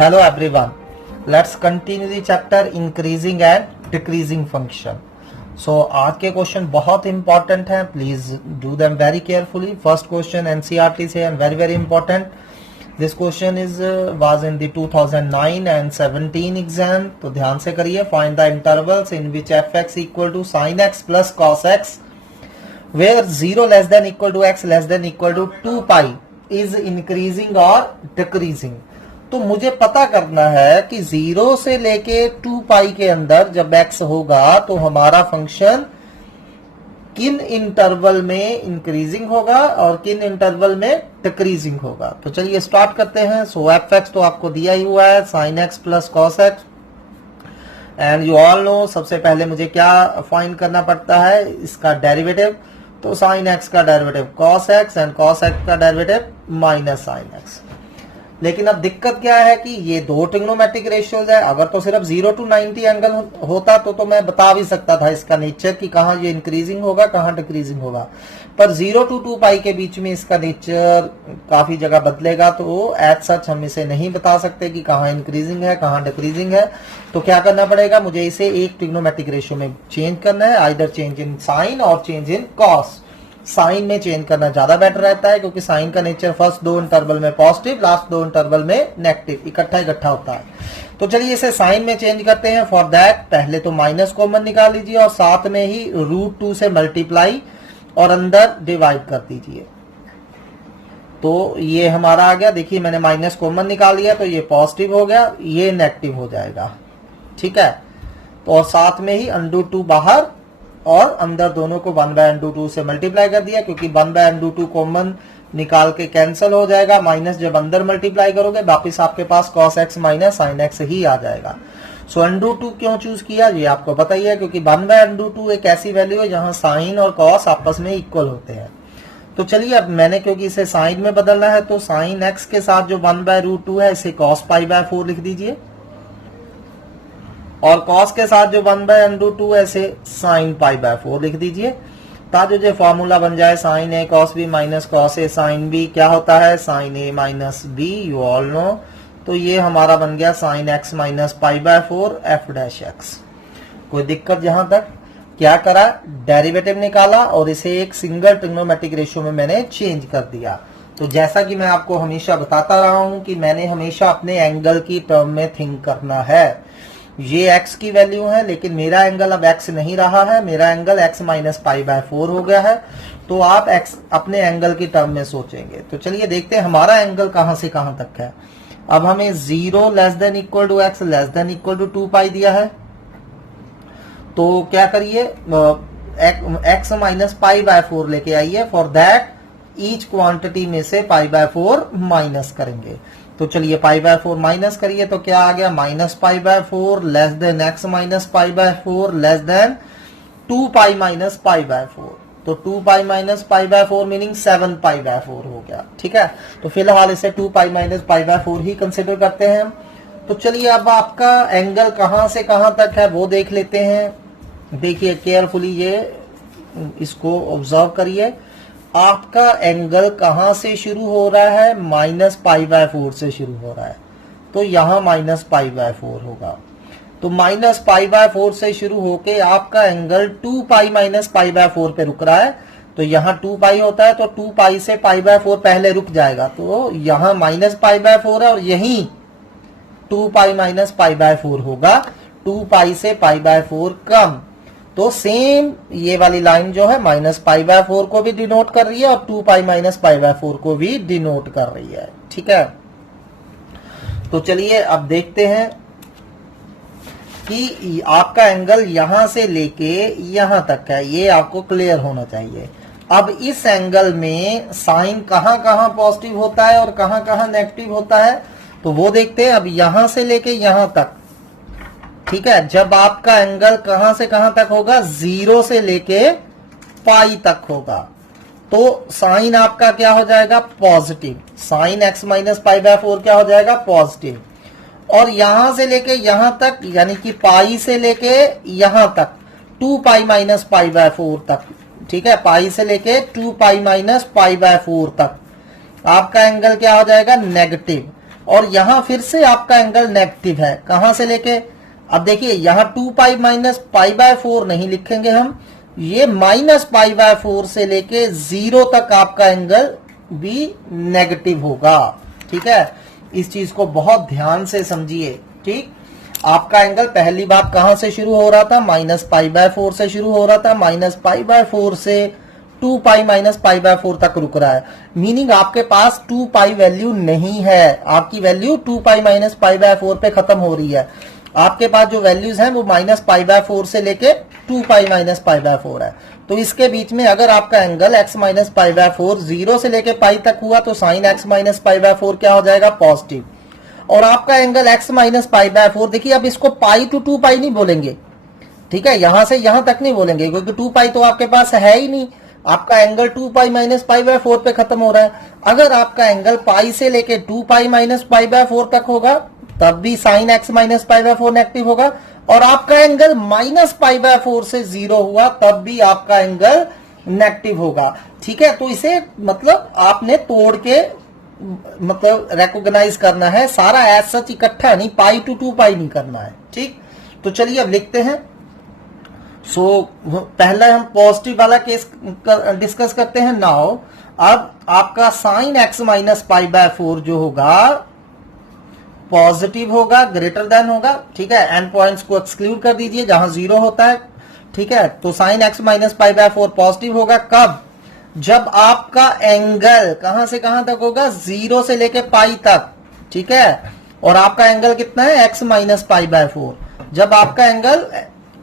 Hello everyone. Let's continue the chapter increasing and decreasing function. So आज के question बहुत important हैं, please do them very carefully. First question NCERT से and very very important. This question was in the 2009 and 17 exam. तो ध्यान से करिए. Find the intervals in which f x equal to sine x plus cos x where 0 less than equal to x less than equal to 2 pi is increasing और decreasing. तो मुझे पता करना है कि 0 से लेके 2 पाई के अंदर जब x होगा तो हमारा फंक्शन किन इंटरवल में इंक्रीजिंग होगा और किन इंटरवल में डिक्रीजिंग होगा. तो चलिए स्टार्ट करते हैं. सो एफ एक्स तो आपको दिया ही हुआ है, sign x plus cos x. And you all no सबसे पहले मुझे क्या फाइंड करना पड़ता है, इसका डेरिवेटिव. तो साइन एक्स का derivative cos x and cos x का डेरिवेटिव माइनस साइन एक्स. लेकिन अब दिक्कत क्या है कि ये दो ट्रिग्नोमेट्रिक रेशियोज है. अगर तो सिर्फ 0 to 90 एंगल होता तो मैं बता भी सकता था इसका नेचर कि कहाँ ये इंक्रीजिंग होगा कहाँ डिक्रीजिंग होगा. पर 0 to 2 पाई के बीच में इसका नेचर काफी जगह बदलेगा. तो एज सच हम इसे नहीं बता सकते कि कहाँ इंक्रीजिंग है कहाँ डिक्रीजिंग है. तो क्या करना पड़ेगा, मुझे इसे एक ट्रिग्नोमेट्रिक रेशियो में चेंज करना है. आइदर चेंज इन साइन और चेंज इन कॉस. साइन में चेंज करना ज्यादा बेटर रहता है क्योंकि साइन का नेचर फर्स्ट दो इंटरवल में पॉजिटिव, लास्ट दो इंटरवल में नेगेटिव, इकट्ठा होता है. तो चलिए इसे साइन में चेंज करते हैं. फॉर दैट पहले तो माइनस कॉमन निकाल लीजिए और साथ में ही √2 से मल्टीप्लाई और अंदर डिवाइड कर दीजिए. तो ये हमारा आ गया. देखिए मैंने माइनस कॉमन निकाल लिया तो ये पॉजिटिव हो गया, ये नेगेटिव हो जाएगा. ठीक है. तो और साथ में ही √2 बाहर और अंदर दोनों को 1/√2 से मल्टीप्लाई कर दिया क्योंकि 1/√2 कॉमन निकाल के कैंसिल हो जाएगा. माइनस जब अंदर मल्टीप्लाई करोगे वापिस आपके पास cos x minus sin x ही आ जाएगा. सो √2 क्यों चूज किया ये आपको पता ही है क्योंकि 1/√2 एक ऐसी वैल्यू है जहां साइन और cos आपस में इक्वल होते हैं. तो चलिए अब मैंने क्योंकि इसे साइन में बदलना है तो sin x के साथ जो 1/√2 है इसे cos π/4 लिख दीजिए और cos के साथ जो 1/√2 ऐसे sin π/4 लिख दीजिए. ताकि जो फॉर्मूला बन जाए sin a cos b minus cos a sin b क्या होता है sin a minus b, you all no. तो ये हमारा बन गया sin x माइनस π/4 f'(x). कोई दिक्कत यहां तक. क्या करा, डेरिवेटिव निकाला और इसे एक सिंगल ट्रिग्नोमेट्रिक रेशियो में मैंने चेंज कर दिया. तो जैसा कि मैं आपको हमेशा बताता रहा हूं कि मैंने हमेशा अपने एंगल की टर्म में थिंक करना है. ये x की वैल्यू है लेकिन मेरा एंगल अब x नहीं रहा है, मेरा एंगल x माइनस π/4 हो गया है. तो आप x अपने एंगल की टर्म में सोचेंगे. तो चलिए देखते हैं हमारा एंगल कहां से कहां तक है. अब हमें 0 less than equal to x less than equal to 2 pi दिया है. तो क्या करिए, x माइनस π/4 लेके आइए. फॉर दैट ईच क्वांटिटी में से π/4 माइनस करेंगे. तो चलिए π/4 माइनस करिए तो क्या आ गया, minus π/4 less than x minus π/4 less than 2 pi minus π/4. तो 2 पाई माइनस π/4 मीनिंग 7 π/4 हो गया. ठीक है. तो फिलहाल इसे 2 पाई माइनस π/4 ही कंसिडर करते हैं. तो चलिए अब आपका एंगल कहां से कहां तक है वो देख लेते हैं. देखिए केयरफुली ये इसको ऑब्जर्व करिए. आपका एंगल कहां से शुरू हो रहा है, माइनस π/4 से शुरू हो रहा है. तो यहां माइनस π/4 होगा. तो माइनस π/4 से शुरू होके आपका एंगल 2 पाई माइनस π/4 पे रुक रहा है. तो यहां 2 पाई होता है तो 2 पाई से π/4 पहले रुक जाएगा. तो यहां माइनस π/4 है और यही 2 पाई माइनस π/4 होगा. 2 पाई से π/4 कम. तो सेम ये वाली लाइन जो है माइनस π/4 को भी डिनोट कर रही है और 2 पाई माइनस π/4 को भी डिनोट कर रही है. ठीक है. तो चलिए अब देखते हैं कि आपका एंगल यहां से लेके यहां तक है, ये आपको क्लियर होना चाहिए. अब इस एंगल में साइन कहां कहां पॉजिटिव होता है और कहां कहां नेगेटिव होता है तो वो देखते हैं. अब यहां से लेके यहां तक, ठीक है, जब आपका एंगल कहां से कहां तक होगा, 0 से लेके पाई तक होगा तो साइन आपका क्या हो जाएगा, पॉजिटिव. साइन x माइनस π/4 क्या हो जाएगा, पॉजिटिव. और यहां से लेके यहां तक यानी कि पाई से लेके यहां तक 2 पाई माइनस π/4 तक. ठीक है, पाई से लेके 2 पाई माइनस π/4 तक आपका एंगल क्या हो जाएगा, नेगेटिव. और यहां फिर से आपका एंगल नेगेटिव है, कहां से लेके, अब देखिए यहां 2 पाई माइनस पाई बाय 4 नहीं लिखेंगे हम, ये माइनस पाई बाय 4 से लेके 0 तक आपका एंगल भी नेगेटिव होगा। ठीक है, इस चीज को बहुत ध्यान से समझिए। ठीक, आपका एंगल पहली बात कहां से शुरू हो रहा था, माइनस पाई बाय 4 से शुरू हो रहा था, माइनस पाई बाय 4 से 2 पाई माइनस पाई बाय 4 तक रुक रहा है, मीनिंग आपके पास 2 पाई वैल्यू नहीं है, आपकी value 2 pi minus pi by 4 पे खत्म हो रही है। आपके पास जो वैल्यूज हैं वो माइनस पाई बाय 4 से लेके 2 पाई माइनस पाई बाय 4 है। तो इसके बीच में अगर आपका angle x minus pi by 4 0 से लेके पाई तक हुआ तो sine x minus pi by 4 क्या हो जाएगा, पॉजिटिव। और आपका angle x minus pi by 4, देखिए अब इसको पाई टू 2 पाई नहीं बोलेंगे, ठीक है, यहां से यहां तक नहीं बोलेंगे क्योंकि 2 पाई तो आपके पास है ही नहीं, आपका angle 2 pi minus pi by 4 पे खत्म हो रहा है। अगर आपका एंगल पाई से लेके 2 पाई माइनस पाई बाय 4 तक होगा तब भी sine x minus pi by 4 negative होगा, और आपका एंगल माइनस पाई बाय 4 से 0 हुआ तब भी आपका एंगल नेगेटिव होगा। ठीक है, तो इसे मतलब आपने तोड़ के मतलब रेकॉग्नाइज करना है, सारा एज सच इकट्ठा नहीं, पाई टू 2 पाई नहीं करना है। ठीक, तो चलिए अब लिखते हैं। पहला हम पॉजिटिव वाला केस डिस्कस करते हैं। नाउ अब आपका sine x minus pi by 4 जो होगा पॉजिटिव होगा, ग्रेटर देन होगा। ठीक है, एंड पॉइंट्स को एक्सक्लूड कर दीजिए जहां 0 होता है। ठीक है, तो sine x minus pi by 4 positive होगा कब, जब आपका एंगल कहां से कहां तक होगा, 0 से लेके पाई तक। ठीक है, और आपका एंगल कितना है, x माइनस पाई बाय 4, जब आपका एंगल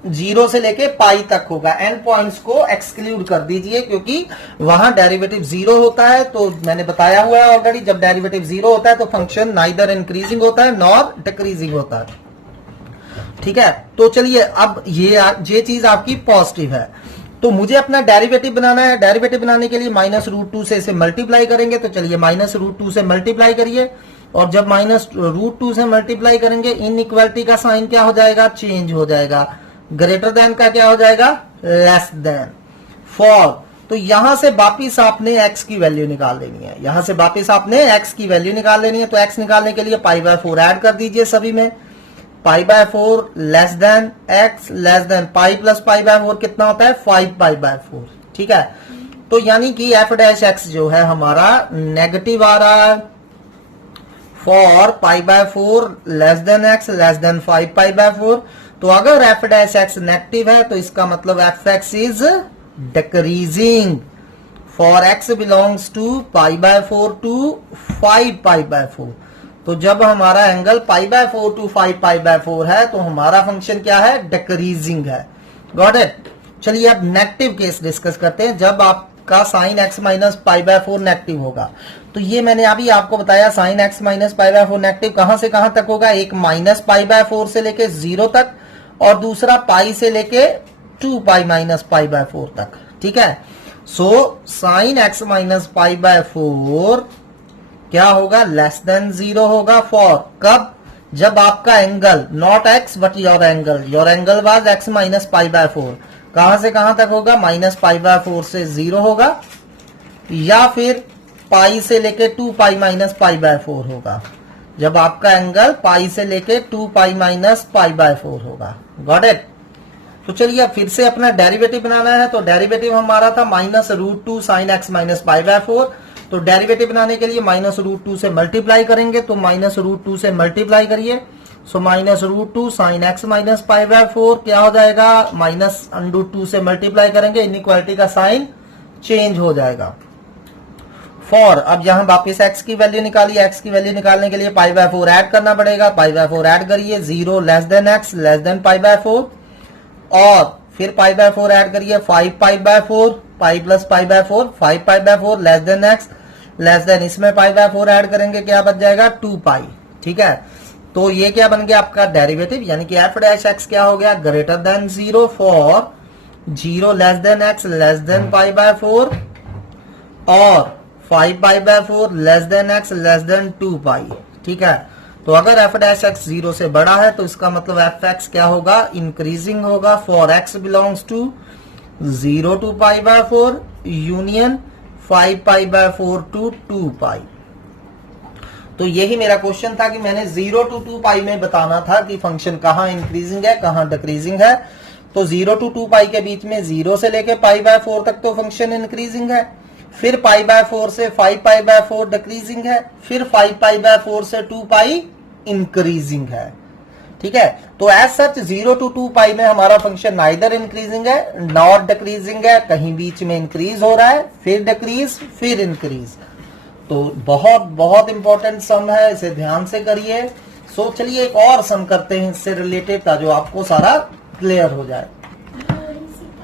0 से लेके पाई तक होगा। एंड पॉइंट्स को एक्सक्लूड कर दीजिए क्योंकि वहां डेरिवेटिव 0 होता है, तो मैंने बताया हुआ है ऑलरेडी, जब डेरिवेटिव 0 होता है तो फंक्शन नाइदर इंक्रीजिंग होता है नॉर डिक्रीजिंग होता है। ठीक है, तो चलिए अब ये चीज आपकी पॉजिटिव है, तो मुझे अपना डेरिवेटिव बनाना है। डेरिवेटिव बनाने के लिए माइनस रूट 2 से इसे मल्टीप्लाई करेंगे, तो चलिए माइनस रूट 2 से मल्टीप्लाई करिए, और जब माइनस रूट 2 से मल्टीप्लाई करेंगे इनइक्वालिटी का साइन क्या हो जाएगा, चेंज हो जाएगा, ग्रेटर देन का क्या हो जाएगा, लेस देन। फॉर, तो यहां से वापिस आपने x की वैल्यू निकाल लेनी है, यहां से वापिस आपने x की वैल्यू निकाल लेनी है। तो x निकालने के लिए पाई बाय 4 ऐड कर दीजिए सभी में, पाई by 4 less than x less than pi plus pi by 4 कितना होता है, 5 पाई बाय 4। ठीक है, तो यानी कि f डैश x जो है हमारा नेगेटिव आ रहा है for pi by 4 less than x less then 5 pi by 4। तो अगर f डैश x नेगेटिव है तो इसका मतलब f(x) is decreasing for x belongs to pi by 4 to 5 pi by 4। तो जब हमारा angle pi by 4 to 5 pi by 4 है तो हमारा फंक्शन क्या है, डिक्रीजिंग है। Got it. चलिए अब नेगेटिव केस डिस्कस करते हैं, जब आपका sine x minus pi by 4 negative होगा। तो ये मैंने अभी आपको बताया, sine x minus pi by 4 negative कहां से कहां तक होगा, एक माइनस पाई बाय 4 से लेके 0 तक, और दूसरा पाई से लेके 2 पाई माइनस पाई बाय 4 तक। ठीक है, so sine x minus pi by 4 क्या होगा, लेस देन 0 होगा। फॉर कब, जब आपका angle not x but your angle was x minus pi by 4, कहां से कहां तक होगा, माइनस पाई बाय 4 से 0 होगा, या फिर पाई से लेके 2 पाई माइनस पाई बाय 4 होगा, जब आपका एंगल पाई से लेके 2 पाई माइनस पाई बाय 4 होगा। Got it. तो चलिए अब फिर से अपना डेरिवेटिव बनाना है। तो डेरिवेटिव हमारा था minus root 2 sine x minus pi by 4। तो डेरिवेटिव बनाने के लिए माइनस रूट 2 से मल्टीप्लाई करेंगे, तो माइनस रूट 2 से मल्टीप्लाई करिए, so minus root 2 sine x minus pi by 4 क्या हो जाएगा, माइनस अंडर 2 से मल्टीप्लाई करेंगे, इनइक्वालिटी का साइन चेंज हो जाएगा। फॉर, अब यहां वापिस x की वैल्यू निकालिए, x की वैल्यू निकालने के लिए पाई बाय 4 ऐड करना पड़ेगा, पाई बाय 4 ऐड करिए, 0 less than x less than pi by 4, और फिर पाई बाय 4 ऐड करिए, 5 pi by 4, pi plus pi by 4, 5 pi by 4 less than x less then, इसमें पाई बाय 4 ऐड करेंगे, क्या बच जाएगा, 2 पाई। ठीक है, तो ये क्या बन गया आपका डेरिवेटिव, यानी कि f डैश x क्या हो गया, greater than 0 for 0 less than x less than pi by 4, और 5 pi by 4 less than x less than 2 पाई। ठीक है, तो अगर f डैश x 0 से बड़ा है तो इसका मतलब f(x) क्या होगा, इंक्रीजिंग होगा for x belongs to 0 to pi by 4 union 5 pi by 4 to 2 pi. तो यही मेरा क्वेश्चन था कि मैंने 0 to 2 पाई में बताना था कि फंक्शन कहाँ इंक्रीजिंग है कहाँ डिक्रीजिंग है। तो 0 to 2 पाई के बीच में 0 से लेके π/4 तक तो फंक्शन इंक्रीजिंग है, फिर π/4 से 5π/4 डिक्रीजिंग है, फिर 5π/4 से 2 पाई इंक्रीजिंग है। ठीक है, तो एज सच 0 to 2 पाई में हमारा फंक्शन नाइदर इंक्रीजिंग है नॉर डिक्रीजिंग है, कहीं बीच में इंक्रीज हो रहा है, फिर डिक्रीज, फिर इंक्रीज। तो बहुत बहुत इंपॉर्टेंट सम है, इसे ध्यान से करिए। सो चलिए एक और सम करते हैं इससे रिलेटेड, ताकि आपको सारा क्लियर हो जाए।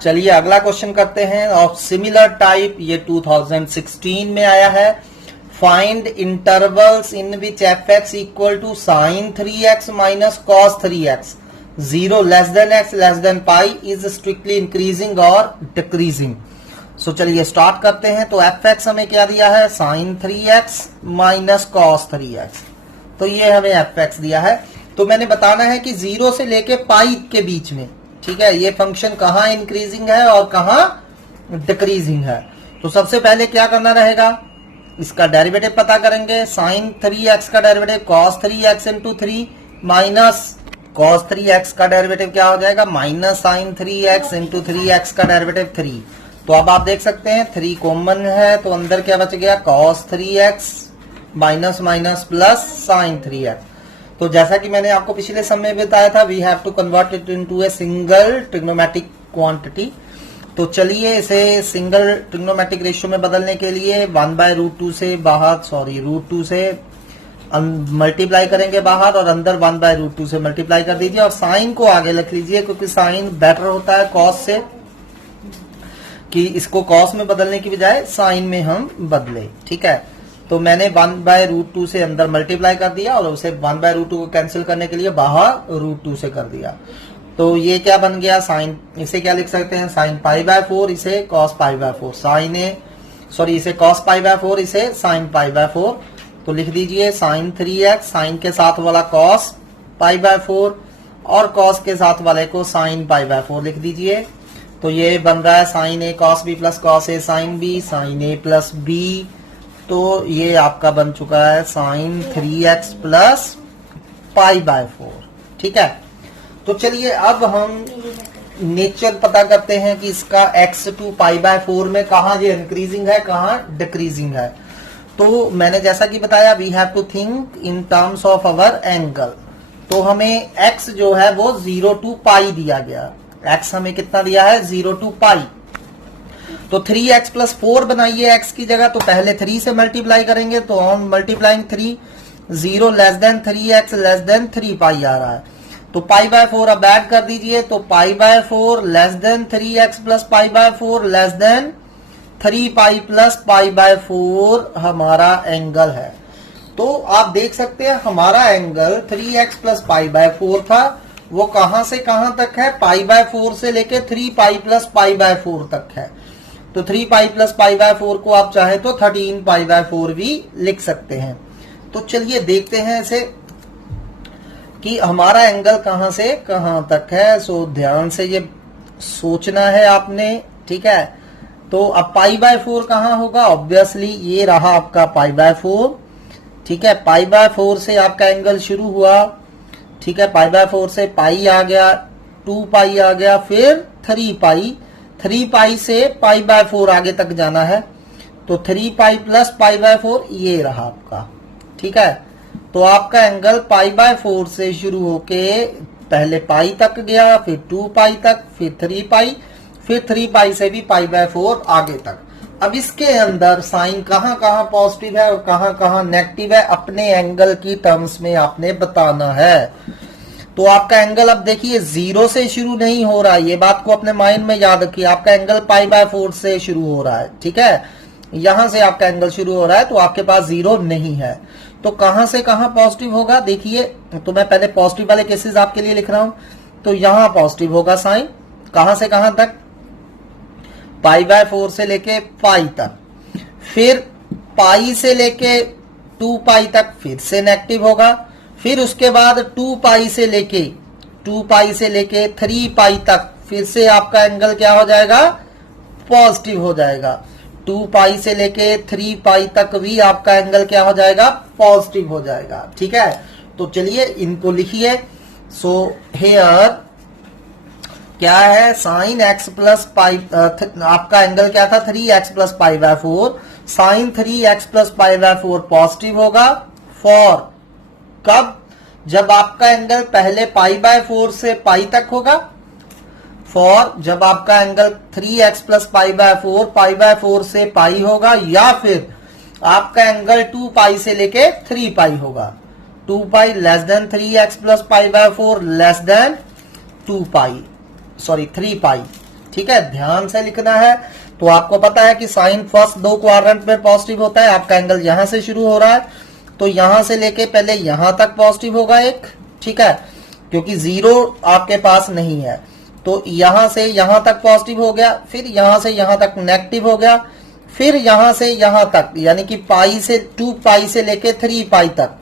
चलिए अगला क्वेश्चन करते हैं ऑफ सिमिलर टाइप, ये 2016 में आया है। Find intervals in which fx equal to sin 3x minus cos 3x 0 less than x less than pi is strictly increasing और डिक्रीजिंग। सो चलिए स्टार्ट करते हैं। तो fx हमें क्या दिया है, sin 3x minus cos 3x, तो ये हमें fx दिया है। तो मैंने बताना है कि 0 से लेके पाई के बीच में, ठीक है, ये फंक्शन कहाँ इंक्रीजिंग है और कहाँ डिक्रीजिंग है। तो सबसे पहले क्या करना रहेगा, इसका डेरिवेटिव पता करेंगे। sin 3x का derivative cos 3x into 3 minus cos 3x का डेरिवेटिव क्या हो जाएगा, minus sin 3x into 3x का डेरिवेटिव 3। तो अब आप देख सकते हैं 3 कॉमन है, तो अंदर क्या बच गया, cos 3x minus minus plus sin 3x। तो जैसा कि मैंने आपको पिछले समय में बताया था, we have to convert it into a single trigonometric quantity. तो चलिए इसे सिंगल ट्रिग्नोमेट्रिक रेशियो में बदलने के लिए 1/√2 से बाहर, √2 से मल्टीप्लाई करेंगे बाहर, और अंदर 1/√2 से मल्टीप्लाई कर दीजिए, और साइन को आगे लिख लीजिए, क्योंकि साइन बेटर होता है कॉस से, कि इसको कॉस में बदलने की बजाय साइन में हम बदले। ठीक है, तो मैंने 1/√2 से अंदर मल्टीप्लाई कर दिया, और उसे 1/√2 को कैंसिल करने के लिए बाहर √2 से कर दिया। तो ये क्या बन गया, साइन, इसे क्या लिख सकते हैं, साइन π/4, इसे cos π/4, साइन इसे cos π/4, इसे साइन π/4। तो लिख दीजिए साइन 3x, साइन के साथ वाला cos π/4 और cos के साथ वाले को साइन π/4 लिख दीजिए। तो ये बन रहा है sine a cos b plus cos a sine b, sine a plus b। तो ये आपका बन चुका है साइन 3x प्लस π/4। ठीक है, तो चलिए अब हम नेचर पता करते हैं कि इसका x टू π/4 में कहाँ ये इंक्रीजिंग है कहाँ डिक्रीजिंग है। तो मैंने जैसा कि बताया, we have to think in terms of our angle. तो हमें x जो है वो 0 टू पाई दिया गया, x हमें कितना दिया है, 0 टू पाई। तो 3x प्लस 4 बनाइए x की जगह, तो पहले 3 से मल्टीप्लाई करेंगे, तो on multiplying 3, 0 less than 3x less than 3 पाई आ रहा है। तो π/4 अब ऐड कर दीजिए, तो π/4 less than 3x plus π/4 less than 3 pi plus π/4 हमारा एंगल है। तो आप देख सकते हैं हमारा एंगल 3x प्लस π/4 था, वो कहां से कहां तक है, π/4 से लेके 3 पाई प्लस π/4 तक है। तो 3 पाई प्लस π/4 को आप चाहे तो 13 π/4 भी लिख सकते हैं। तो चलिए देखते हैं इसे कि हमारा एंगल कहां से कहां तक है। सो ध्यान से ये सोचना है आपने। ठीक है, तो अब π/4 कहां होगा, ऑब्वियसली ये रहा आपका π/4। ठीक है, π/4 से आपका एंगल शुरू हुआ। ठीक है, π/4 से पाई आ गया, 2 पाई आ गया, फिर 3 पाई, 3 पाई से π/4 आगे तक जाना है, तो 3 पाई प्लस π/4 ये रहा आपका। ठीक है, तो आपका एंगल π/4 से शुरू होके पहले पाई तक गया, फिर 2 पाई तक, फिर 3 पाई, फिर 3 पाई से भी π/4 आगे तक। अब इसके अंदर साइन कहां कहां पॉजिटिव है और कहां कहां नेगेटिव है, अपने एंगल की टर्म्स में आपने बताना है। तो आपका एंगल अब देखिए 0 से शुरू नहीं हो रहा है, ये बात को अपने माइंड में याद रखिए। आपका एंगल π/4 से शुरू हो रहा है। ठीक है, यहां से आपका एंगल शुरू हो रहा है, तो आपके पास 0 नहीं है। तो कहां से कहां पॉजिटिव होगा, देखिए, तो मैं पहले पॉजिटिव वाले केसेस आपके लिए लिख रहा हूं। तो यहां पॉजिटिव होगा साइन, कहां से कहां तक, π/4 से लेके पाई तक, फिर पाई से लेके 2 पाई तक फिर से नेगेटिव होगा, फिर उसके बाद 2 पाई से लेके 3 पाई तक फिर से आपका एंगल क्या हो जाएगा, पॉजिटिव हो जाएगा। 2 पाई से लेके 3 पाई तक भी आपका एंगल क्या हो जाएगा, पॉजिटिव हो जाएगा। ठीक है, तो चलिए इनको लिखिए। सो हेयर क्या है, साइन एक्स प्लस पाई, आपका एंगल क्या था 3x plus pi by 4, sine 3x plus pi by 4 positive होगा। फॉर कब, जब आपका एंगल पहले पाई बाय 4 से पाई तक होगा। फॉर जब आपका angle 3x plus pi by 4 pi by 4 से पाई होगा, या फिर आपका एंगल 2 पाई से लेके 3 पाई होगा। 2 पाई less than 3x plus pi by 4 less than 2 pi, sorry 3 पाई। ठीक है, ध्यान से लिखना है। तो आपको पता है कि साइन फर्स्ट 2 क्वाड्रेंट में पॉजिटिव होता है। आपका एंगल यहां से शुरू हो रहा है, तो यहां से लेके पहले यहां तक पॉजिटिव होगा एक। ठीक है, क्योंकि 0 आपके पास नहीं है, तो यहां से यहां तक पॉजिटिव हो गया, फिर यहां से यहां तक नेगेटिव हो गया, फिर यहां से यहां तक, यानी कि पाई से 2 पाई से लेके 3 पाई तक,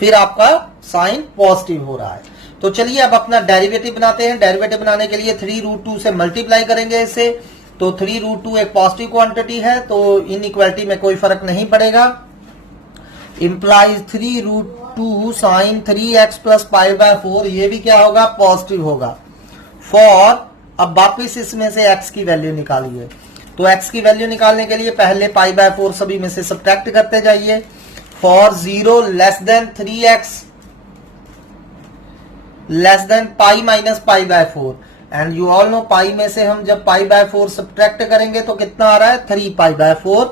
फिर आपका साइन पॉजिटिव हो रहा है। तो चलिए अब अपना डेरिवेटिव बनाते हैं। डेरिवेटिव बनाने के लिए 3√2 से मल्टीप्लाई करेंगे इसे। तो 3√2 एक पॉजिटिव क्वांटिटी है, तो इनइक्वालिटी में कोई फर्क नहीं पड़ेगा। Implies 3√2 sine 3x plus pi by 4, ये भी क्या होगा, पॉजिटिव होगा। फॉर, अब वापिस इसमें से x की वैल्यू निकालिए। तो x की वैल्यू निकालने के लिए पहले पाई बाय 4 सभी में से सब्ट्रैक्ट करते जाइए। For 0 less than 3x less than pi minus pi by 4, and you all know pi में से हम जब पाई बाय 4 सब्ट्रैक्ट करेंगे तो कितना आ रहा है, 3 पाई बाय 4।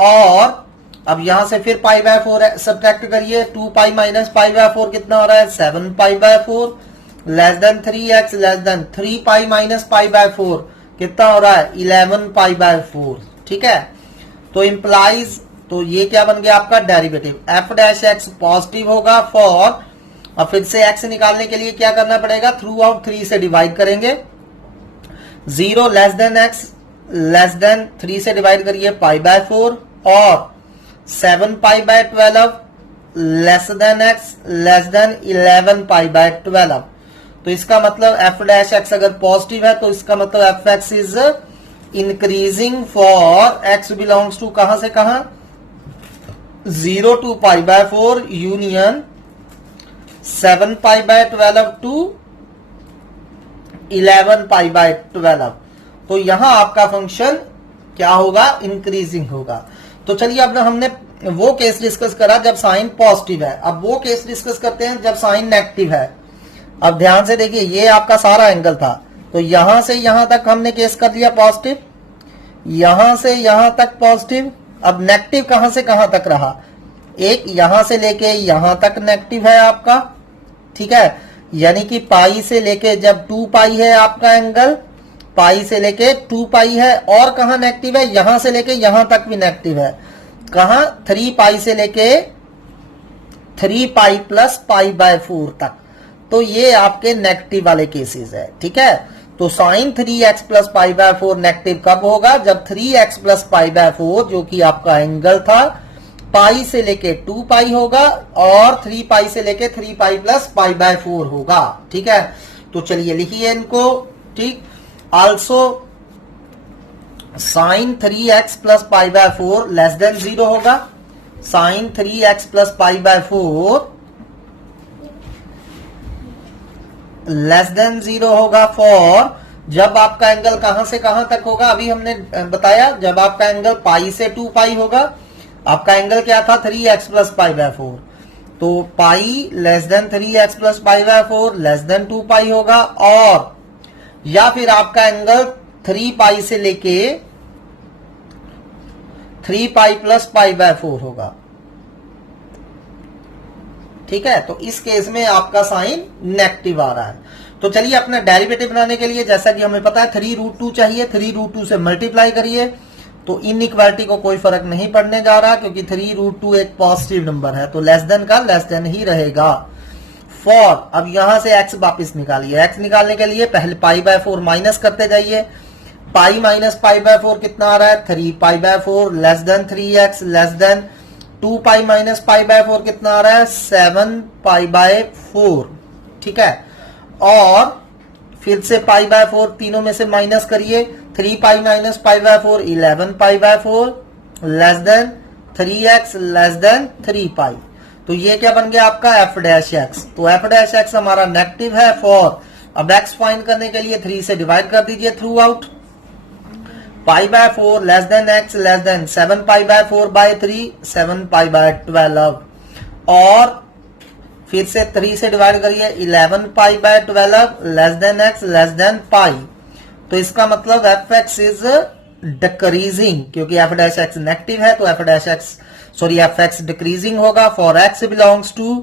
और अब यहां से फिर पाई बाय 4 सब्ट्रैक्ट करिए, 2 पाई माइनस पाई बाय 4 कितना आ रहा है, 7 pi by 4 less than 3x less than 3 pi minus pi by 4 कितना हो रहा है, 11 पाई बाय 4। ठीक है, तो इंप्लाइज, तो ये क्या बन गया आपका derivative, F dash x positive होगा। फॉर, अब फिर से x निकालने के लिए क्या करना पड़ेगा, थ्रू आउट 3 से डिवाइड करेंगे। 0 less than x less than 3 से डिवाइड करिए पाई बाय 4, और 7 pi by 12 less than x less than 11 pi by 12। तो इसका मतलब एफ डैश एक्स अगर पॉजिटिव है तो इसका मतलब f x is increasing for x belongs to कहां से कहां, 0 to pi by 4 union 7 pi by 12 to 11 pi by 12। तो यहां आपका फंक्शन क्या होगा, इंक्रीजिंग होगा। तो चलिए अब हमने वो केस डिस्कस करा जब साइन पॉजिटिव है, अब वो केस डिस्कस करते हैं जब साइन नेगेटिव है। अब ध्यान से देखिए, ये आपका सारा एंगल था, तो यहां से यहां तक हमने केस कर लिया पॉजिटिव, यहां से यहां तक पॉजिटिव। अब नेगेटिव कहां से कहां तक रहा, एक यहां से लेके यहां तक नेगेटिव है आपका। ठीक है, यानी कि पाई से लेके, जब 2 पाई है आपका एंगल, पाई से लेके 2 पाई है, और कहां नेगेटिव है, यहां से लेके यहां तक भी नेगेटिव है। कहां, 3 पाई से लेके 3 पाई प्लस पाई बाय 4 तक। तो ये आपके नेगेटिव वाले केसेस है। ठीक है, तो sine 3x plus pi by 4 negative कब होगा, जब 3x प्लस पाई बाय 4 जो कि आपका एंगल था पाई से लेके 2 पाई होगा, और 3 पाई से लेके 3 पाई प्लस पाई बाय 4 होगा। ठीक है, तो चलिए लिखिए इनको। ठीक, also sine 3x plus pi by 4 less than 0 होगा। Sine 3x plus pi by 4 less than 0 होगा। फॉर, जब आपका एंगल कहां से कहां तक होगा, अभी हमने बताया, जब आपका एंगल पाई से 2 पाई होगा। आपका एंगल क्या था, 3x प्लस पाई बाय 4, तो पाई less than 3x plus pi by 4 less than 2 पाई होगा। और या फिर आपका एंगल 3 पाई से लेके 3 पाई प्लस पाई बाय 4 होगा। ठीक है, तो इस केस में आपका साइन नेगेटिव आ रहा है। तो चलिए अपना डेरिवेटिव बनाने के लिए, जैसा कि हमें पता है 3√2 चाहिए, 3√2 से मल्टीप्लाई करिए। तो इनइक्वालिटी को कोई फर्क नहीं पड़ने जा रहा, क्योंकि 3√2 एक पॉजिटिव नंबर है, तो लेस देन का लेस देन ही रहेगा। फॉर, अब यहां से x वापिस निकालिए। x निकालने के लिए पहले पाई बाय 4 माइनस करते जाइए। पाई माइनस पाई बाय 4 कितना आ रहा है, 3 पाई by 4 less than 3x less than 2 pi minus pi by 4 कितना आ रहा है, 7 पाई बाय 4। ठीक है, और फिर से पाई बाय 4 तीनों में से माइनस करिए। 3 pi minus pi by 4 11 pi by 4 less than 3x less than 3 pi. तो ये क्या बन गया आपका f डैश x। तो f डैश x हमारा नेगेटिव है फॉर, अब x फाइंड करने के लिए 3 से डिवाइड कर दीजिए throughout. Pi by 4 less than x less than 7 pi by 4 by 3 7 pi by 12 और फिर से 3 से डिवाइड करिए 11 pi by 12 less than x less than pi. तो इसका मतलब एफ एक्स इज डिक्रीजिंग, क्योंकि एफ डैश एक्स नेगेटिव है तो एफ एक्स डिक्रीजिंग होगा for x belongs to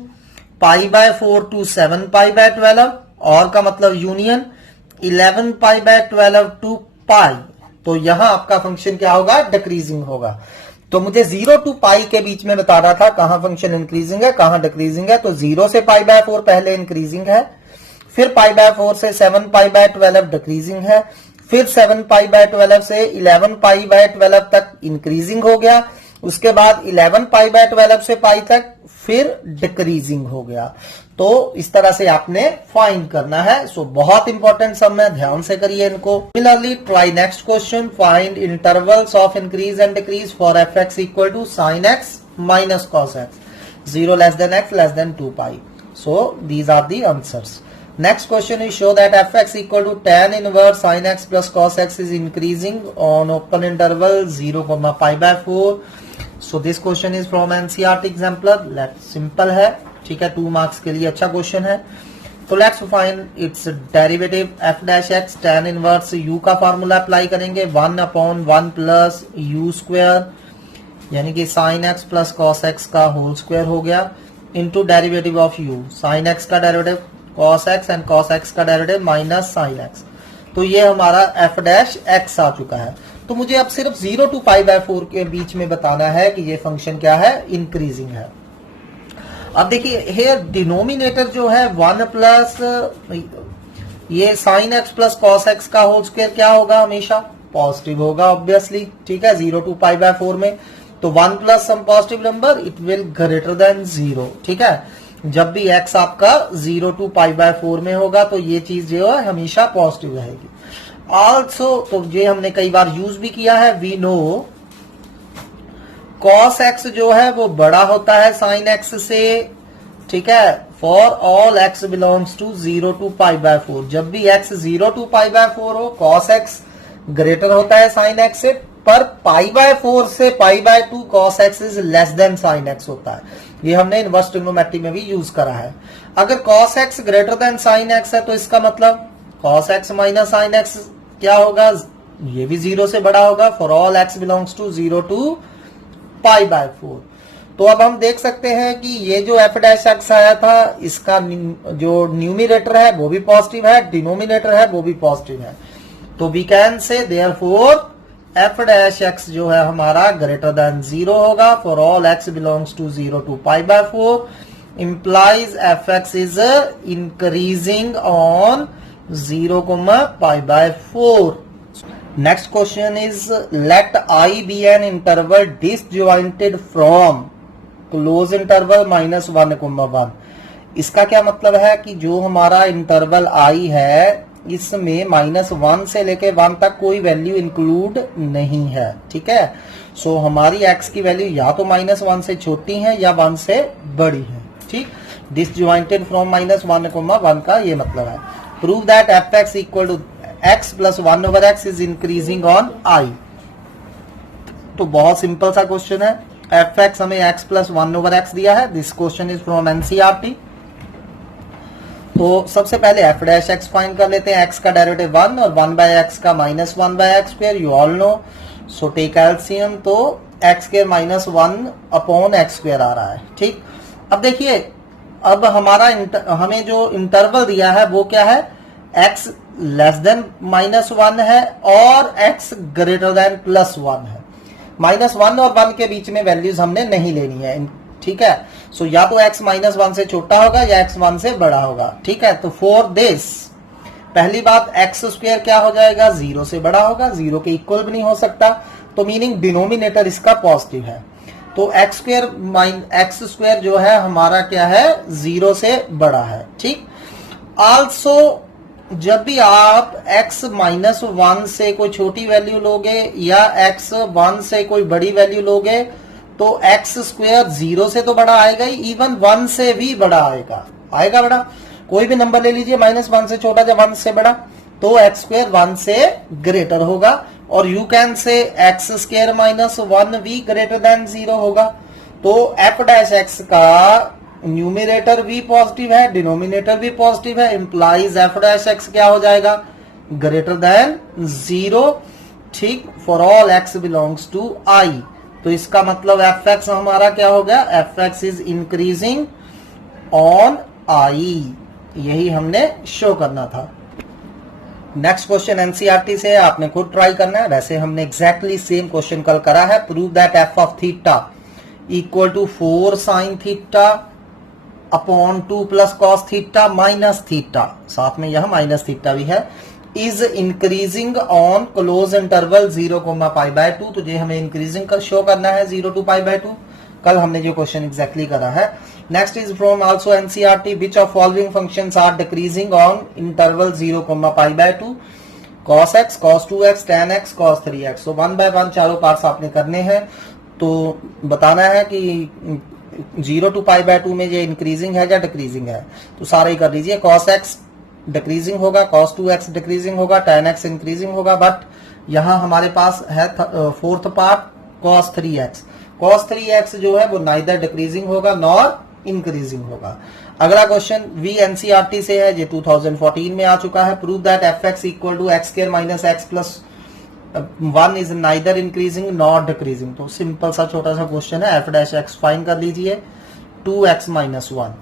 pi by 4 to 7 pi by 12 और का मतलब union 11 pi by 12 to pi. तो यहां आपका फंक्शन क्या होगा, डिक्रीजिंग होगा। तो मुझे 0 टू पाई के बीच में बताना था कहां फंक्शन इंक्रीजिंग है कहां डिक्रीजिंग है। तो 0 से पाई बाय 4 पहले इंक्रीजिंग है, फिर पाई बाय 4 से 7 पाई बाय 12 डिक्रीजिंग है, फिर 7 पाई बाय 12 से 11 पाई बाय 12 तक इंक्रीजिंग हो गया, उसके बाद 11 पाई बाय 12 से पाई तक फिर डिक्रीजिंग हो गया। तो इस तरह से आपने फाइंड करना है। सो बहुत इंपॉर्टेंट सब में ध्यान से करिए इनको। Similarly try next question, find intervals of increase and decrease for f x equal to sine x minus cos x 0 less than x less than 2 pi. So these are the answers. Next question is show that fx equal to tan inverse sin x plus cos x is increasing on open interval 0, pi by 4. So this question is from NCERT exemplar. Let's simple है, ठीक है, 2 marks के लिए अच्छा question है। तो let's find its derivative f dash x tan inverse u का formula apply करेंगे 1/1 plus u square यानी कि sin x plus cos x का होल स्क्वायर हो गया into derivative of u, sin x का derivative cos x and cos x का derivative minus sin x। तो ये हमारा f डैश x आ चुका है। तो मुझे अब सिर्फ 0 टू पाई बाय 4 के बीच में बताना है कि ये फंक्शन क्या है, इंक्रीजिंग है। अब देखिए हेयर डिनोमिनेटर जो है 1 प्लस ये sin x plus cos x का होल स्क्वायर क्या होगा, हमेशा पॉजिटिव होगा ऑब्वियसली, ठीक है, 0 टू पाई बाय 4 में। तो 1 plus some positive number it will greater than 0, ठीक है। जब भी x आपका 0 टू पाई बाय 4 में होगा तो ये चीज जो है हमेशा पॉजिटिव रहेगी। आल्सो तो ये हमने कई बार यूज भी किया है, वी नो cos x जो है वो बड़ा होता है sin x से, ठीक है, for all x belongs to 0 to pi by 4। जब भी x 0 टू पाई बाय 4 हो cos x ग्रेटर होता है sin x से, पर पाई बाय 4 से pi by 2 cos x is less than sin x होता है। ये हमने इनवर्स ट्रिग्नोमेट्री में भी यूज करा है। अगर cos x greater than sin x है तो इसका मतलब cos x minus sin x क्या होगा, ये भी 0 से बड़ा होगा for all x belongs to 0 to pi by 4। तो अब हम देख सकते हैं कि ये जो f डैश x आया था इसका जो न्यूमिनेटर है वो भी पॉजिटिव है, डिनोमिनेटर है वो भी पॉजिटिव है। तो we can say therefore f dash x जो है हमारा ग्रेटर देन 0 होगा for all x belongs to 0 to pi by 4 implies f x is increasing on 0, pi by 4. Next question is let I be an interval disjointed from close interval -1, 1। इसका क्या मतलब है कि जो हमारा इंटरवल I है इसमें -1 से लेके 1 तक कोई वैल्यू इंक्लूड नहीं है, ठीक है। सो हमारी x की वैल्यू या तो -1 से छोटी है या 1 से बड़ी है, ठीक। डिसजॉइंटेड फ्रॉम -1, 1 का ये मतलब है। Prove that f x equal to x plus 1 over x is increasing on I। तो बहुत सिंपल सा क्वेश्चन है। एफ एक्स हमें x प्लस 1 ओवर x दिया है। This question is from NCERT. तो सबसे पहले f डैश x फाइंड कर लेते हैं। x का डेरिवेटिव 1 और 1 बाय x का -1 by x square, you all know. So take LCM, तो x square -1 upon x square आ रहा है, ठीक। अब देखिए अब हमारा हमें जो इंटरवल दिया है वो क्या है, x लेस देन -1 है और x ग्रेटर देन +1 है। -1 और 1 के बीच में वैल्यूज हमने नहीं लेनी है, ठीक है। सो या तो x -1 से छोटा होगा या x 1 से बड़ा होगा, ठीक है। तो फॉर दिस पहली बात x स्क्वायर क्या हो जाएगा, 0 से बड़ा होगा, 0 के इक्वल भी नहीं हो सकता, तो मीनिंग डिनोमिनेटर इसका पॉजिटिव है। तो x स्क्वायर जो है हमारा क्या है, 0 से बड़ा है, ठीक। आल्सो जब भी आप x -1 से कोई छोटी वैल्यू लोगे या x 1 से कोई बड़ी वैल्यू लोगे तो x स्क्वायर 0 से तो बड़ा आएगा ही, इवन 1 से भी बड़ा आएगा बड़ा। कोई भी नंबर ले लीजिए -1 से छोटा या 1 से बड़ा, तो x स्क्वायर 1 से ग्रेटर होगा। और you can say x square -1 भी ग्रेटर देन 0 होगा। तो f डैश x का न्यूमिनेटर भी पॉजिटिव है, डिनोमिनेटर भी पॉजिटिव है, इंप्लाइज f डैश x क्या हो जाएगा, ग्रेटर देन 0। ठीक, for all x belongs to i। तो इसका मतलब fx हमारा क्या हो गया, fx is increasing on i। यही हमने शो करना था। नेक्स्ट क्वेश्चन एनसीईआरटी से, आपने खुद ट्राई करना है। वैसे हमने एग्जैक्टली सेम क्वेश्चन कल करा है। Prove that f of theta equal to 4 sine theta upon 2 plus cos theta minus theta, साथ में यह माइनस थीटा भी है, is increasing on close interval 0,π/2। तो ये हमें इंक्रीजिंग का शो करना है 0 to π/2। कल हमने जो क्वेश्चन एग्जैक्टली करा है। Next is from also NCERT, which of following functions are decreasing on interval 0,π/2, cos x, cos 2x, tan x, cos 3x। तो 1 by 1 चारों पार्ट्स आपने करने हैं। तो बताना है कि 0 to π/2 में ये इंक्रीजिंग है या डिक्रीजिंग है। तो सारे ही कर लीजिए। cos x डिक्रीजिंग होगा, cos 2x डिक्रीजिंग होगा, tan x इंक्रीजिंग होगा। बट यहां हमारे पास है fourth part cos 3x। cos 3x जो है वो नाइदर डिक्रीजिंग होगा नॉर इंक्रीजिंग होगा। अगला क्वेश्चन वी एनसीईआरटी से है, ये 2014 में आ चुका है। Prove that fx equal to x square minus x plus 1 is neither increasing not decreasing. तो सिंपल सा छोटा सा क्वेश्चन है। f डैश x फाइन कर लीजिए, 2x - 1।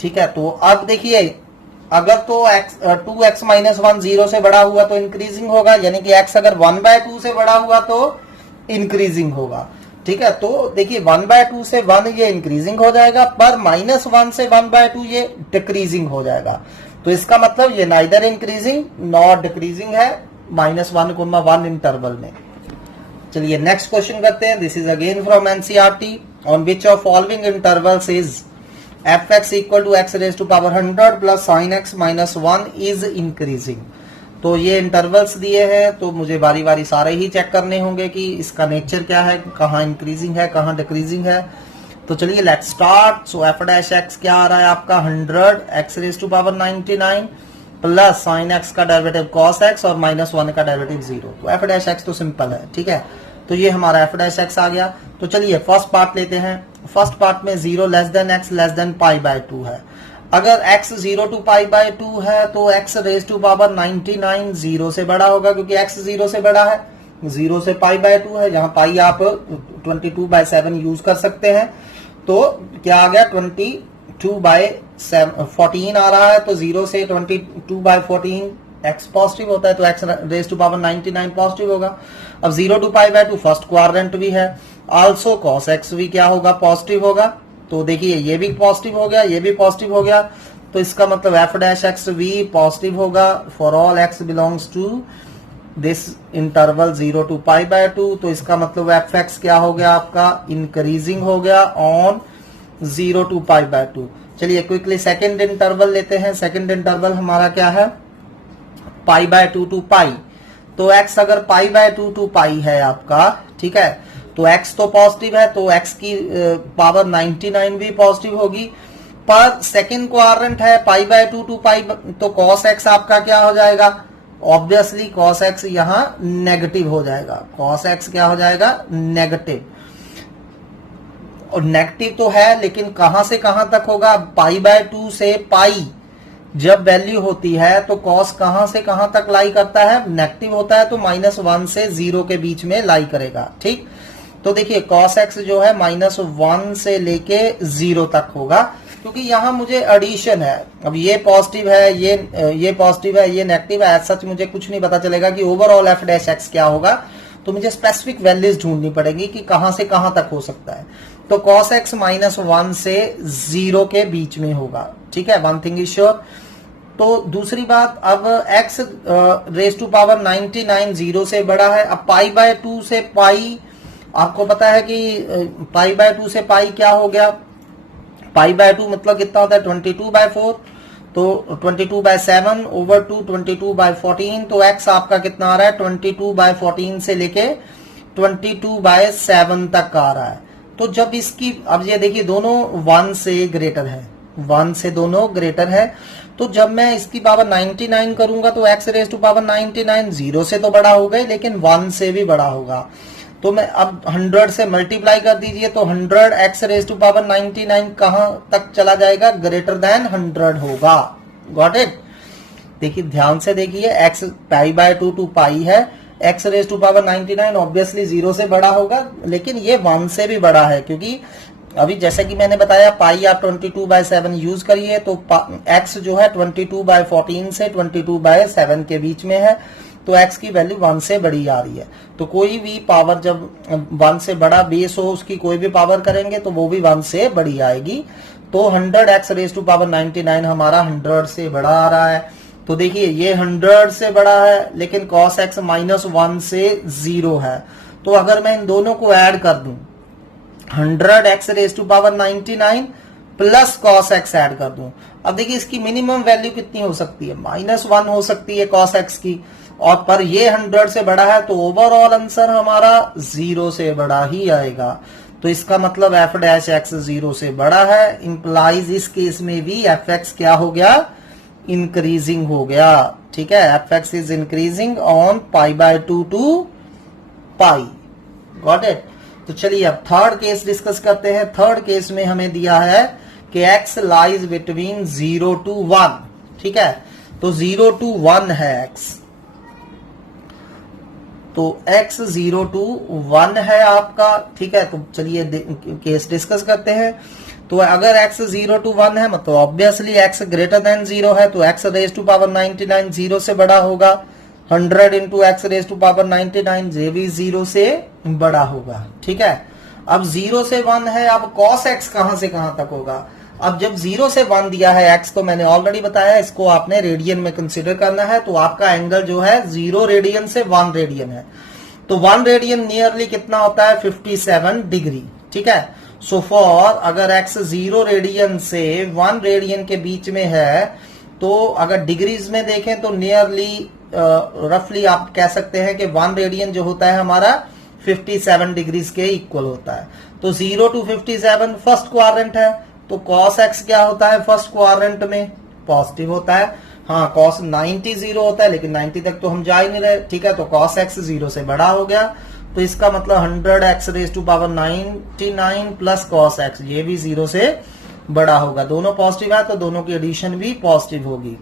ठीक है, तो अब देखिए अगर तो 2x - 1 0 से बड़ा हुआ तो इंक्रीजिंग होगा, यानी कि x अगर 1/2 से बड़ा हुआ तो इंक्रीजिंग होगा। ठीक है, तो देखिए 1/2 से 1 ये इंक्रीजिंग हो जाएगा, पर -1 से 1/2 ये डिक्रीजिंग हो जाएगा। तो इसका मतलब ये नाइदर इंक्रीजिंग नॉट डिक्रीजिंग है -1,1 इंटरवल में। चलिए नेक्स्ट क्वेश्चन करते हैं। This is again from NCERT, on which of following intervals is fx equal to x raise to power 100 plus sin x -1 is increasing. तो ये इंटरवल्स दिए हैं, तो मुझे बारी बारी सारे ही चेक करने होंगे कि इसका नेचर क्या है, कहाँ इंक्रीजिंग है कहाँ डिक्रीजिंग है। तो चलिए let's start. So f dash x क्या आ रहा है आपका 100 x raise to power 99 plus sin x का डेरिवेटिव cos x और -1 का डेरिवेटिव 0। तो f डैश x तो सिंपल है। ठीक है, तो ये हमारा f डैश x आ गया। तो चलिए फर्स्ट पार्ट लेते हैं। फर्स्ट पार्ट में 0 less than x less than π/2 है। अगर x 0 to π/2 है तो x रेज टू पावर 99 0 से बड़ा होगा, क्योंकि x 0 से बड़ा है, 0 से π/2 है। यहाँ पाई आप 22/7 यूज कर सकते हैं। तो क्या आ गया 22/14 आ रहा है। तो 0 से 22/14 x पॉजिटिव होता है, तो x raise to power 99 positive होगा। अब 0 to π/2 फर्स्ट क्वाड्रेंट भी है, आल्सो cos x भी क्या होगा, पॉजिटिव होगा। तो देखिए ये भी पॉजिटिव हो गया, ये भी पॉजिटिव हो गया। तो इसका मतलब f डैश x भी पॉजिटिव होगा for all x belongs to this interval 0 to π/2। तो इसका मतलब fx क्या हो गया आपका, इंक्रीजिंग हो गया ऑन 0 to π/2। चलिए क्विकली सेकेंड इंटरवल लेते हैं। सेकेंड इंटरवल हमारा क्या है, π/2 to π। तो x अगर π/2 to π है आपका, ठीक है, तो x तो पॉजिटिव है, तो x की पावर 99 भी पॉजिटिव होगी। पर सेकेंड क्वाड्रेंट है π/2 to π, तो cos x आपका क्या हो जाएगा, ऑब्वियसली cos x यहां नेगेटिव हो जाएगा। cos x क्या हो जाएगा, नेगेटिव। और नेगेटिव तो है, लेकिन कहां से कहां तक होगा, π/2 से π जब वैल्यू होती है तो cos कहां से कहां तक लाई करता है, नेगेटिव होता है, तो -1 से 0 के बीच में लाई करेगा। ठीक, तो देखिए cos x जो है -1 से लेके 0 तक होगा, क्योंकि यहां मुझे एडिशन है। अब ये पॉजिटिव है, ये पॉजिटिव है, ये नेगेटिव है, सच मुझे कुछ नहीं पता चलेगा कि ओवरऑल f डैश x क्या होगा। तो मुझे स्पेसिफिक वैल्यूज ढूंढनी पड़ेगी कि कहां से कहां तक हो सकता है। तो cos x -1 से 0 के बीच में होगा। ठीक है, वन थिंग इज श्योर। तो दूसरी बात, अब x रेज टू पावर 99 0 से बड़ा है। अब π/2 से पाई, आपको पता है कि π/2 से पाई क्या हो गया, π/2 मतलब कितना होता है 22/4। तो 22/7 ओवर 2 22/14, तो x आपका कितना आ रहा है 22/14 से लेके 22/7 तक आ रहा है। तो जब इसकी अब ये देखिए दोनों 1 से ग्रेटर है, 1 से दोनों ग्रेटर है, तो जब मैं इसकी पावर 99 करूंगा तो x रेज टू पावर 99 0 से तो बड़ा होगा ही, लेकिन 1 से भी बड़ा होगा। तो मैं अब 100 से मल्टीप्लाई कर दीजिए, तो 100 x रेज टू पावर 99 कहां तक चला जाएगा, ग्रेटर देन 100 होगा। Got it. देखिए ध्यान से देखिए, x π/2 टू पाई है, x raise to power 99 obviously 0 से बड़ा होगा, लेकिन ये 1 से भी बड़ा है, क्योंकि अभी जैसे कि मैंने बताया पाई आप 22/7 यूज करिए, तो x जो है 22/14 से 22/7 के बीच में है, तो x की वैल्यू 1 से बड़ी आ रही है। तो कोई भी पावर जब 1 से बड़ा बेस हो, उसकी कोई भी पावर करेंगे तो वो भी 1 से बड़ी आएगी। तो 100 x रेज टू पावर 99 हमारा 100 से बड़ा आ रहा है। तो देखिए ये 100 से बड़ा है, लेकिन cos x -1 से 0 है। तो अगर मैं इन दोनों को ऐड कर दूं, 100 x raise to power 99 plus cos x add कर दूं, अब देखिए इसकी मिनिमम वैल्यू कितनी हो सकती है, -1 हो सकती है cos x की, और पर ये 100 से बड़ा है, तो ओवरऑल आंसर हमारा 0 से बड़ा ही आएगा। तो इसका मतलब f डैश x 0 से बड़ा है, इंप्लाइज इस केस में भी f x क्या हो गया, इंक्रीजिंग हो गया। ठीक है, f x is increasing on π/2 to pi. Got it. तो चलिए अब थर्ड केस डिस्कस करते हैं। थर्ड केस में हमें दिया है कि x लाइज बिटवीन 0 to 1। ठीक है, तो 0 to 1 है x, तो x 0 to 1 है आपका। ठीक है, तो चलिए केस डिस्कस करते हैं। तो अगर x 0 to 1 है, मतलब ऑब्वियसली x ग्रेटर देन 0 है, तो x रेज टू पावर 99 0 से बड़ा होगा। 100 into x raise to power 99 ये भी 0 से बड़ा होगा। ठीक है, अब 0 से 1 है, अब cos x कहां से कहां तक होगा। अब जब 0 से 1 दिया है x, तो मैंने ऑलरेडी बताया इसको आपने रेडियन में कंसीडर करना है। तो आपका एंगल जो है 0 रेडियन से 1 रेडियन है, तो 1 रेडियन नियरली कितना होता है 57 डिग्री। ठीक है, सो फॉर अगर x 0 रेडियन से 1 रेडियन के बीच में है, तो अगर डिग्रीज में देखें तो नियरली रफली आप कह सकते हैं कि 1 रेडियन जो होता है हमारा 57 डिग्रीज के इक्वल होता है। तो 0 to 57 फर्स्ट क्वाड्रेंट है, तो cos x क्या होता है फर्स्ट क्वाड्रेंट में, पॉजिटिव होता है। हाँ, cos 90 0 होता है, लेकिन 90 तक तो हम जा ही नहीं रहे। ठीक है, तो cos x 0 से बड़ा हो गया, तो इसका मतलब 100 x raise to power 99 plus cos x ये भी 0 से बड़ा होगा। दोनों पॉजिटिव है, तो दोनों की एडिशन भी पॉजिटिव होगी।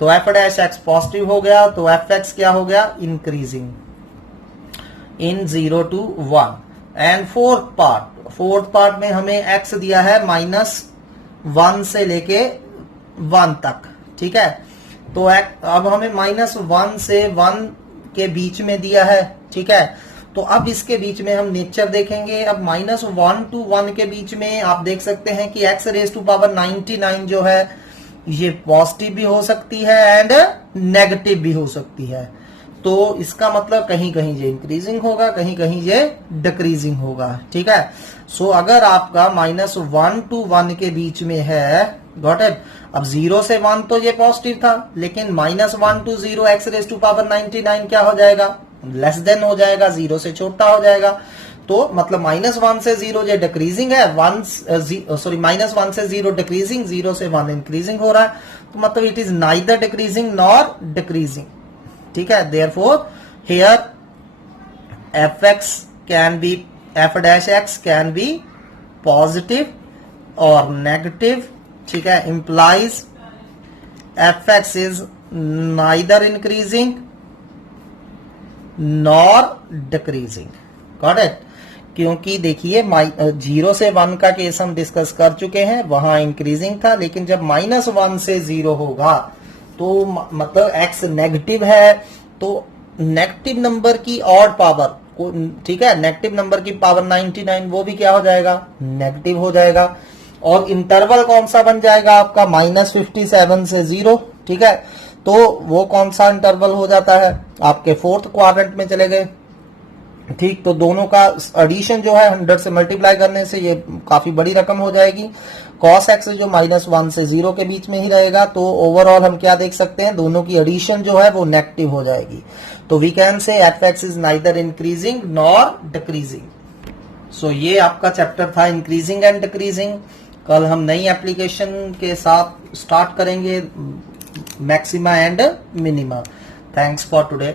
तो f डैश x पॉजिटिव हो गया, तो f x क्या हो गया, increasing in 0 to 1। And fourth part में हमें x दिया है -1 से लेके 1 तक। ठीक है, तो अब हमें -1 से 1 के बीच में दिया है। ठीक है, तो अब इसके बीच में हम नेचर देखेंगे। अब -1 to 1 के बीच में आप देख सकते हैं कि x रेज टू पावर 99 जो है ये पॉजिटिव भी हो सकती है एंड नेगेटिव भी हो सकती है। तो इसका मतलब कहीं कहीं ये इंक्रीजिंग होगा, कहीं कहीं ये डिक्रीजिंग होगा। ठीक है, सो अगर आपका -1 to 1 के बीच में है, गॉट इट। अब 0 से 1 तो ये पॉजिटिव था, लेकिन -1 to 0 x raise to power 99 क्या हो जाएगा, लेस देन हो जाएगा, 0 से छोटा हो जाएगा। तो मतलब -1 से 0 ये डिक्रीजिंग है, -1 से 0 डिक्रीजिंग, 0 से 1 इंक्रीजिंग हो रहा है। तो मतलब it is neither decreasing nor decreasing. ठीक है, therefore here f dash x can be positive और नेगेटिव। ठीक है, implies f x is neither increasing nor decreasing. Got it. क्योंकि देखिए 0 से 1 का केस हम डिस्कस कर चुके हैं, वहां इंक्रीजिंग था, लेकिन जब -1 से 0 होगा तो मतलब x नेगेटिव है, तो नेगेटिव नंबर की ऑड पावर, ठीक है, नेगेटिव नंबर की पावर 99 वो भी क्या हो जाएगा, नेगेटिव हो जाएगा। और इंटरवल कौन सा बन जाएगा आपका, -57 से 0। ठीक है, तो वो कौन सा इंटरवल हो जाता है, आपके फोर्थ क्वाड्रेंट में चले गए। ठीक, तो दोनों का एडिशन जो है 100 से मल्टीप्लाई करने से ये काफी बड़ी रकम हो जाएगी। cos x जो -1 से 0 के बीच में ही रहेगा, तो ओवरऑल हम क्या देख सकते हैं, दोनों की एडिशन जो है वो नेगेटिव हो जाएगी। तो we can say f(x) is neither increasing nor decreasing. So ये आपका चैप्टर था इंक्रीजिंग एंड डिक्रीजिंग। कल हम नई एप्लीकेशन के साथ स्टार्ट करेंगे, maxima and minima. Thanks for today.